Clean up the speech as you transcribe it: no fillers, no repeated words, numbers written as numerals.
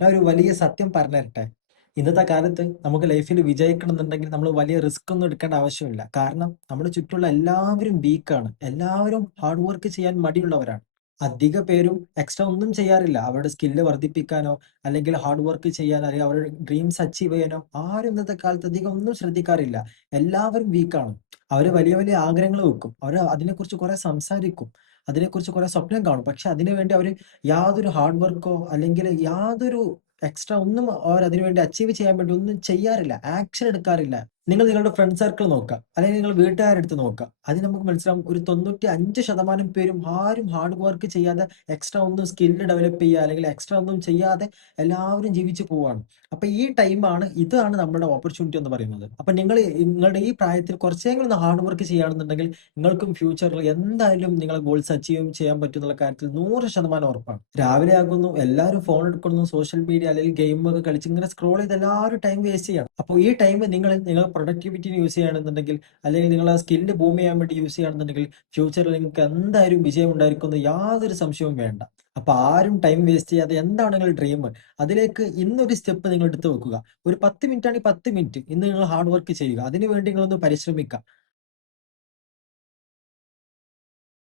ഞാൻ ഒരു വലിയ സത്യം പറഞ്ഞു തരട്ടെ. ഇന്നത്തെ കാലത്ത് നമുക്ക് ലൈഫിൽ വിജയിക്കണം എന്നുണ്ടെങ്കിൽ നമ്മൾ വലിയ റിസ്ക് ഒന്നും എടുക്കേണ്ട ആവശ്യമില്ല. കാരണം നമ്മുടെ ചുറ്റുമുള്ള എല്ലാവരും വീക്കാണ്. എല്ലാവരും ഹാർഡ് വർക്ക് ചെയ്യാൻ മടിയുള്ളവരാണ്. അധിക പേരും എക്സ്ട്രാ ഒന്നും ചെയ്യാറില്ല. അവരുടെ സ്കില്ല് വർദ്ധിപ്പിക്കാനോ, അല്ലെങ്കിൽ ഹാർഡ് വർക്ക് ചെയ്യാനോ, അല്ലെങ്കിൽ അവരുടെ ഡ്രീംസ് അച്ചീവ് ചെയ്യാനോ ആരും ഇന്നത്തെ കാലത്ത് അധികം ഒന്നും ശ്രദ്ധിക്കാറില്ല. എല്ലാവരും വീക്കാണ്. അവര് വലിയ വലിയ ആഗ്രഹങ്ങൾ വെക്കും. അവര് അതിനെക്കുറിച്ച് കുറെ സംസാരിക്കും. അതിനെക്കുറിച്ച് കുറെ സ്വപ്നം കാണും. പക്ഷെ അതിനുവേണ്ടി അവര് യാതൊരു ഹാർഡ് വർക്കോ അല്ലെങ്കിൽ യാതൊരു എക്സ്ട്രാ ഒന്നും അവർ അതിനുവേണ്ടി അച്ചീവ് ചെയ്യാൻ വേണ്ടി ഒന്നും ചെയ്യാറില്ല. ആക്ഷൻ എടുക്കാറില്ല. നിങ്ങൾ നിങ്ങളുടെ ഫ്രണ്ട് സർക്കിൾ നോക്കുക. അല്ലെങ്കിൽ നിങ്ങൾ വീട്ടുകാരെടുത്ത് നോക്കുക. അതിൽ നമുക്ക് മനസ്സിലാവും ഒരു 95% പേരും ആരും ഹാർഡ് വർക്ക് ചെയ്യാതെ എക്സ്ട്രാ ഒന്നും സ്കില്ല് ഡെവലപ്പ് ചെയ്യുക അല്ലെങ്കിൽ എക്സ്ട്രാ ഒന്നും ചെയ്യാതെ എല്ലാവരും ജീവിച്ചു പോവാണ്. അപ്പൊ ഈ ടൈമാണ് ഇതാണ് നമ്മുടെ ഓപ്പർച്യൂണിറ്റി എന്ന് പറയുന്നത്. അപ്പൊ നിങ്ങളുടെ ഈ പ്രായത്തിൽ കുറച്ചെങ്കിലും ഒന്ന് ഹാർഡ് വർക്ക് ചെയ്യുകയാണെന്നുണ്ടെങ്കിൽ നിങ്ങൾക്കും ഫ്യൂച്ചറിൽ എന്തായാലും നിങ്ങളെ ഗോൾസ് അച്ചീവ് ചെയ്യാൻ പറ്റും എന്നുള്ള കാര്യത്തിൽ 100% ഉറപ്പാണ്. രാവിലെ ആകുന്നു, എല്ലാവരും ഫോൺ എടുക്കുന്നു, സോഷ്യൽ മീഡിയ അല്ലെങ്കിൽ ഗെയിമൊക്കെ കളിച്ച് ഇങ്ങനെ സ്ക്രോൾ ചെയ്ത് എല്ലാവരും ടൈം വേസ്റ്റ് ചെയ്യണം. അപ്പോൾ ഈ ടൈം നിങ്ങൾ പ്രൊഡക്ടിവിറ്റിന് യൂസ് ചെയ്യുകയാണെന്നുണ്ടെങ്കിൽ അല്ലെങ്കിൽ നിങ്ങൾ ആ സ്കില്ല് ബൂം ചെയ്യാൻ വേണ്ടി യൂസ് ചെയ്യുകയാണെന്നുണ്ടെങ്കിൽ ഫ്യൂച്ചറിൽ നിങ്ങൾക്ക് എന്തായാലും വിജയം ഉണ്ടായിരിക്കുന്ന യാതൊരു സംശയവും വേണ്ട. അപ്പൊ ആരും ടൈം വേസ്റ്റ് ചെയ്യാതെ എന്താണ് നിങ്ങളുടെ ഡ്രീം, അതിലേക്ക് ഇന്നൊരു സ്റ്റെപ്പ് നിങ്ങൾ എടുത്ത് വെക്കുക. ഒരു 10 മിനിറ്റ് ആണെങ്കിൽ 10 മിനിറ്റ് ഇന്ന് നിങ്ങൾ ഹാർഡ് വർക്ക് ചെയ്യുക. അതിനുവേണ്ടി നിങ്ങളൊന്ന് പരിശ്രമിക്കുക.